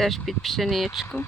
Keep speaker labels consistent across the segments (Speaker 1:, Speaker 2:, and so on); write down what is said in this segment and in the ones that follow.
Speaker 1: Теж під пшеничку.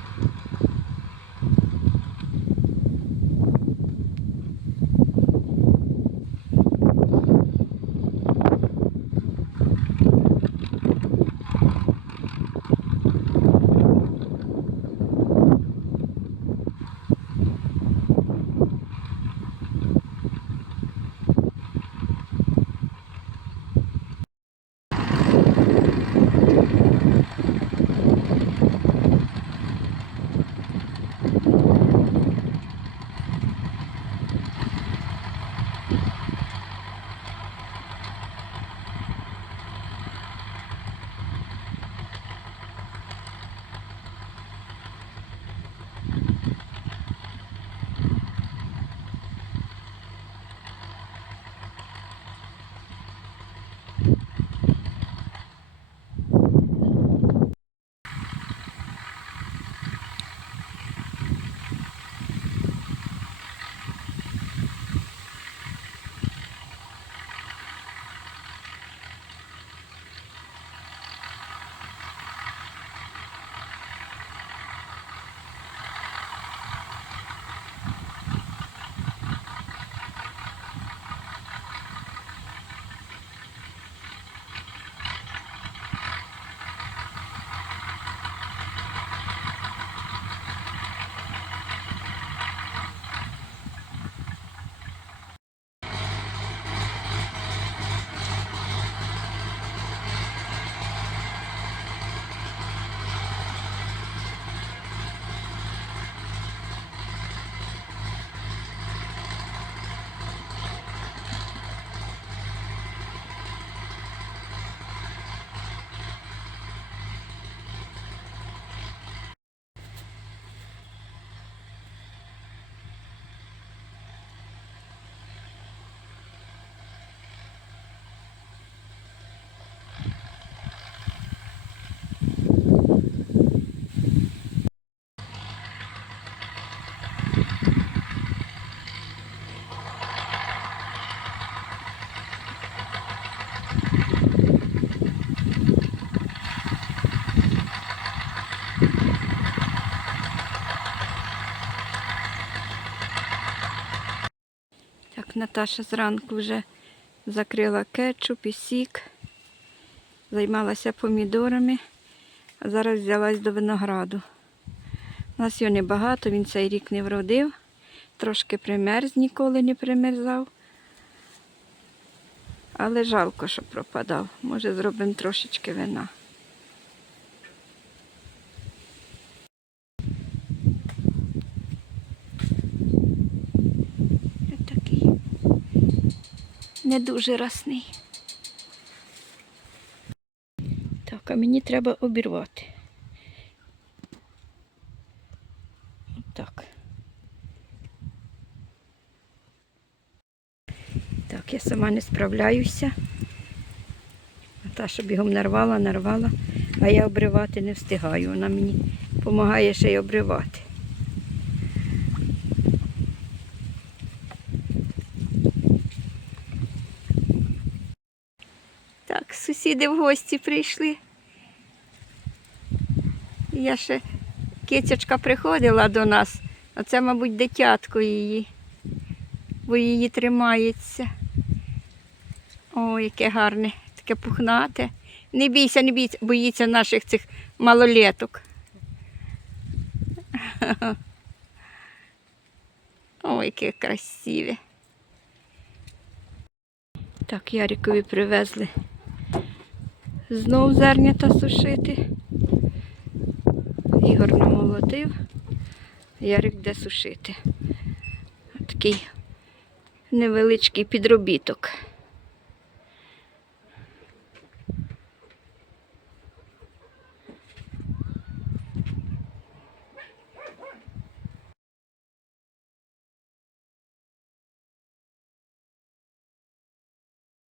Speaker 1: Наташа зранку вже закрила кетчуп і сік, займалася помідорами, а зараз взялась до винограду. У нас його небагато, він цей рік не вродив, трошки примерз, ніколи не примерзав. Але жалко, що пропадав. Може, зробимо трошечки вина. Ось такий не дуже росний. Так, а мені треба обірвати. Так. Так, я сама не справляюся. Наташа бігом нарвала, нарвала, а я обривати не встигаю. Вона мені допомагає ще й обривати. Так, сусіди в гості прийшли. Я ще кицячка приходила до нас, а це, мабуть, дитятко її, бо її тримається. О, яке гарне, таке пухнате. Не бійся, не бійся, боїться наших цих малолеток. Ой, яке красиве. Так, Ярикові привезли знов зернята сушити. Ігор намолотив, Ярик де сушити. Такий невеличкий підробіток.